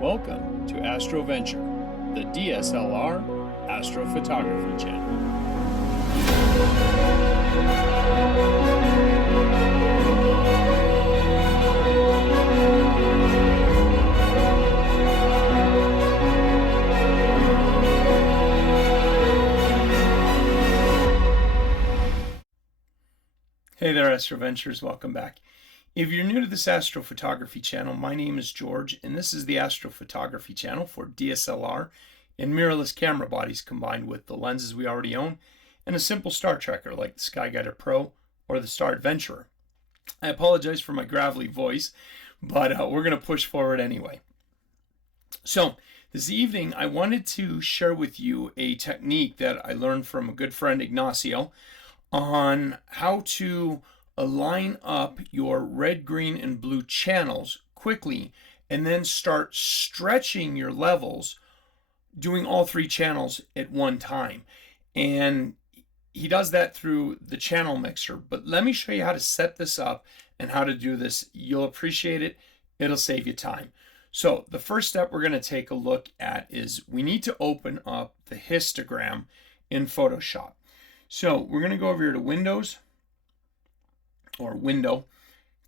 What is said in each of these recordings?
Welcome to Astro Venture, the DSLR astrophotography channel. Hey there, Astro Ventures, welcome back. If you're new to this astrophotography channel, my name is George, and this is the astrophotography channel for DSLR and mirrorless camera bodies combined with the lenses we already own and a simple star tracker like the Skyguider Pro or the Star Adventurer. I apologize for my gravelly voice, but we're going to push forward anyway. So this evening, I wanted to share with you a technique that I learned from a good friend, Ignacio, on how to align up your red, green, and blue channels quickly and then start stretching your levels doing all three channels at one time. And he does that through the channel mixer. But let me show you how to set this up and how to do this. You'll appreciate it. It'll save you time. So the first step we're going to take a look at is we need to open up the histogram in Photoshop. So we're going to go over here to Windows or Window,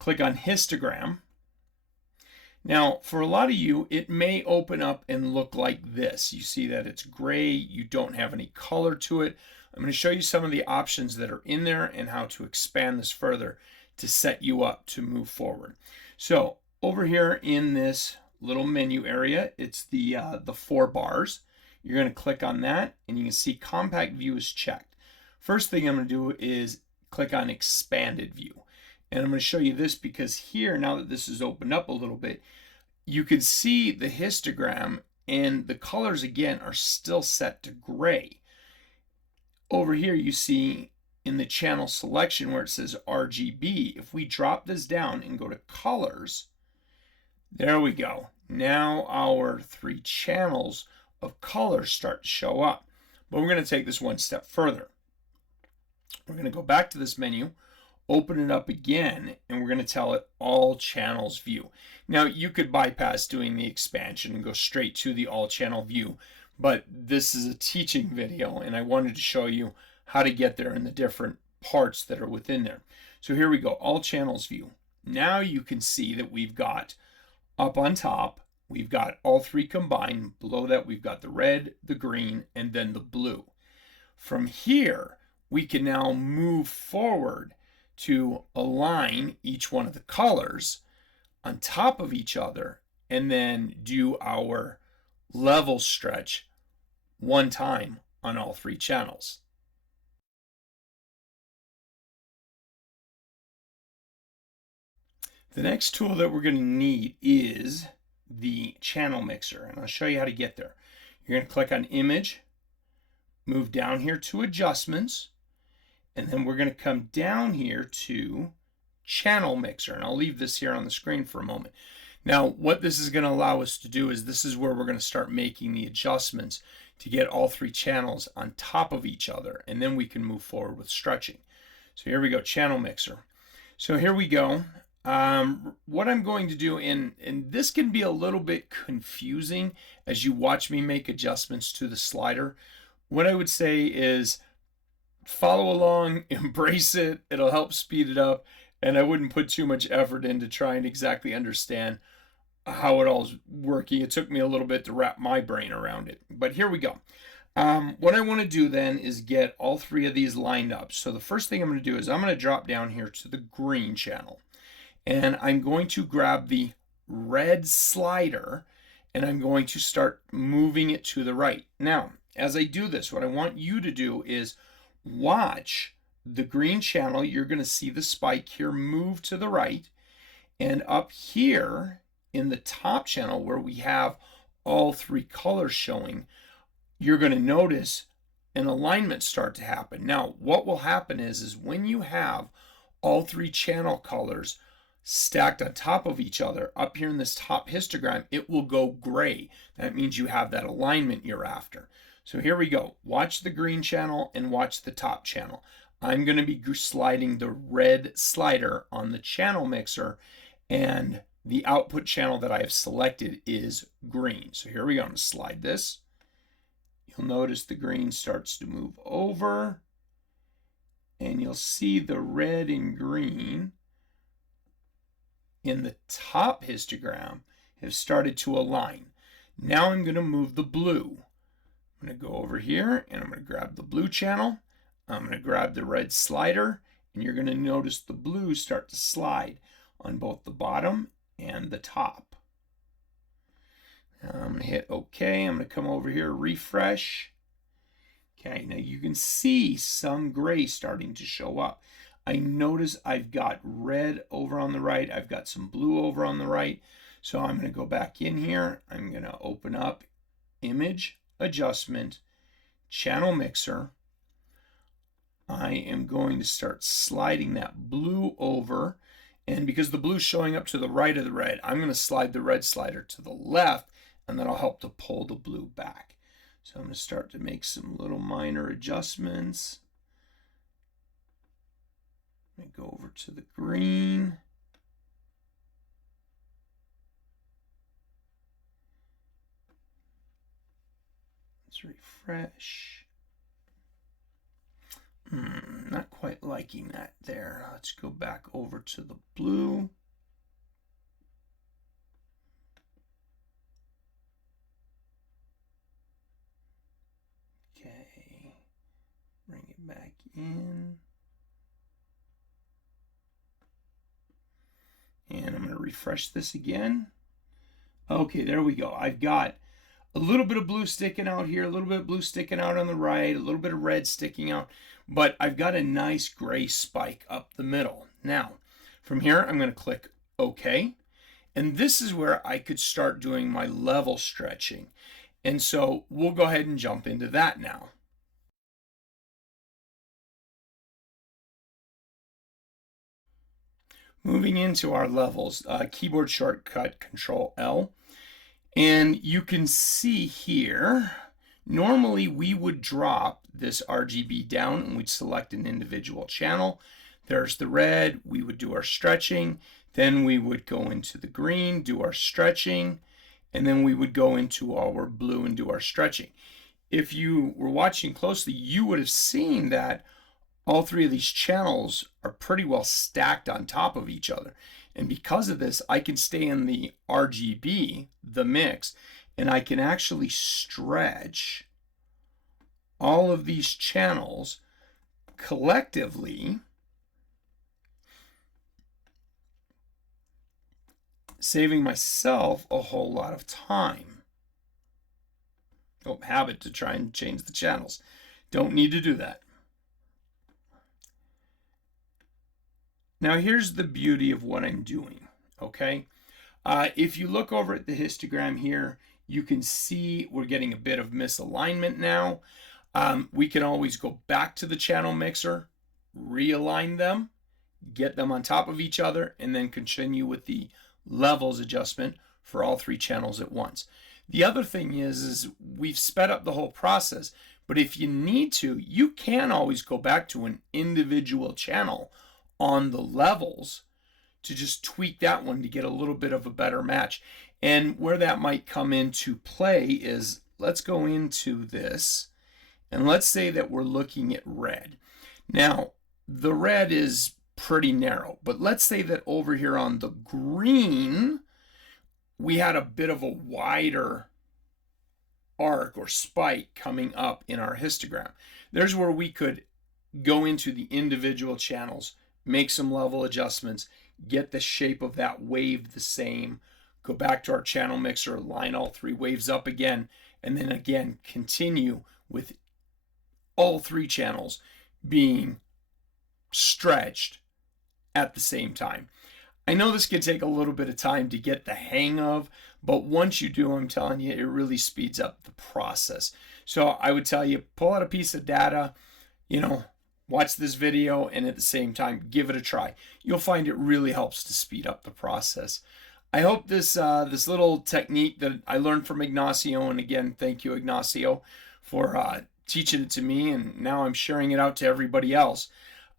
click on Histogram. Now, for a lot of you, it may open up and look like this. You see that it's gray, you don't have any color to it. I'm going to show you some of the options that are in there and how to expand this further to set you up to move forward. So over here in this little menu area, it's the 4 bars. You're going to click on that and you can see compact view is checked. First thing I'm going to do is click on expanded view. And I'm going to show you this because here, now that this is opened up a little bit, you can see the histogram and the colors again are still set to gray. Over here you see in the channel selection where it says RGB, if we drop this down and go to colors, there we go. Now our 3 channels of colors start to show up. But we're going to take this one step further. We're going to go back to this menu, open it up again, and we're going to tell it all channels view. Now you could bypass doing the expansion and go straight to the all channel view, but this is a teaching video and I wanted to show you how to get there and the different parts that are within there. So here we go, all channels view. Now you can see that we've got up on top, we've got all 3 combined. Below that we've got the red, the green, and then the blue. From here, we can now move forward to align each one of the colors on top of each other and then do our level stretch one time on all 3 channels. The next tool that we're going to need is the channel mixer, and I'll show you how to get there. You're going to click on Image, move down here to Adjustments, and then we're going to come down here to Channel Mixer. And I'll leave this here on the screen for a moment. Now, what this is going to allow us to do is this is where we're going to start making the adjustments to get all 3 channels on top of each other. And then we can move forward with stretching. So here we go, Channel Mixer. So here we go. What I'm going to do, and this can be a little bit confusing as you watch me make adjustments to the slider. What I would say is follow along, embrace it, it'll help speed it up, and I wouldn't put too much effort into trying to exactly understand how it all's working. It took me a little bit to wrap my brain around it, but here we go. What I want to do then is get all 3 of these lined up. So the first thing I'm going to do is I'm going to drop down here to the green channel, and I'm going to grab the red slider, and I'm going to start moving it to the right. Now, as I do this, what I want you to do is watch the green channel. You're going to see the spike here move to the right, and up here in the top channel where we have all 3 colors showing, you're going to notice an alignment start to happen. Now what will happen is when you have all 3 channel colors stacked on top of each other up here in this top histogram, it will go gray. That means you have that alignment you're after. So here we go. Watch the green channel and watch the top channel. I'm going to be sliding the red slider on the channel mixer, and the output channel that I have selected is green. So here we go. I'm going to slide this. You'll notice the green starts to move over, and you'll see the red and green in the top histogram have started to align. Now I'm going to move the blue. I'm going to go over here and I'm going to grab the blue channel. I'm going to grab the red slider, and you're going to notice the blue start to slide on both the bottom and the top. Now I'm going to hit OK. I'm going to come over here, refresh. Okay, now you can see some gray starting to show up. I notice I've got red over on the right. I've got some blue over on the right. So I'm going to go back in here. I'm going to open up Image, Adjustment, Channel Mixer. I am going to start sliding that blue over. And because the blue is showing up to the right of the red, I'm going to slide the red slider to the left, and that'll help to pull the blue back. So I'm going to start to make some little minor adjustments. Let me go over to the green. Let's refresh. Not quite liking that there. Let's go back over to the blue. Okay, bring it back in. And I'm going to refresh this again. Okay, there we go. I've got a little bit of blue sticking out here, a little bit of blue sticking out on the right, a little bit of red sticking out, but I've got a nice gray spike up the middle. Now, from here, I'm going to click OK, and this is where I could start doing my level stretching. And so we'll go ahead and jump into that now. Moving into our levels, keyboard shortcut Control-L. And you can see here, normally we would drop this RGB down and we'd select an individual channel. There's the red, we would do our stretching. Then we would go into the green, do our stretching. And then we would go into our blue and do our stretching. If you were watching closely, you would have seen that all three of these channels are pretty well stacked on top of each other. And because of this, I can stay in the RGB, the mix, and I can actually stretch all of these channels collectively, saving myself a whole lot of time. Oh, habit to try and change the channels. Don't need to do that. Now here's the beauty of what I'm doing, okay? If you look over at the histogram here, you can see we're getting a bit of misalignment now. We can always go back to the channel mixer, realign them, get them on top of each other, and then continue with the levels adjustment for all three channels at once. The other thing is we've sped up the whole process, but if you need to, you can always go back to an individual channel on the levels to just tweak that one to get a little bit of a better match. And where that might come into play is, let's go into this and let's say that we're looking at red. Now, the red is pretty narrow, but let's say that over here on the green, we had a bit of a wider arc or spike coming up in our histogram. There's where we could go into the individual channels, make some level adjustments, get the shape of that wave the same, go back to our channel mixer, line all three waves up again, and then again continue with all three channels being stretched at the same time. I know this could take a little bit of time to get the hang of, but once you do, I'm telling you, it really speeds up the process. So I would tell you, pull out a piece of data, watch this video, and at the same time, give it a try. You'll find it really helps to speed up the process. I hope this little technique that I learned from Ignacio, and again, thank you, Ignacio, for teaching it to me, and now I'm sharing it out to everybody else.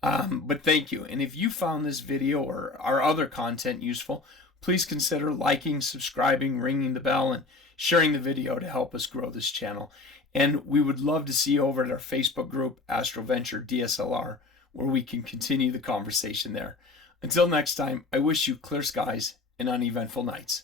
But thank you. And if you found this video or our other content useful, please consider liking, subscribing, ringing the bell, and sharing the video to help us grow this channel. And we would love to see you over at our Facebook group, Astro Venture DSLR, where we can continue the conversation there. Until next time, I wish you clear skies and uneventful nights.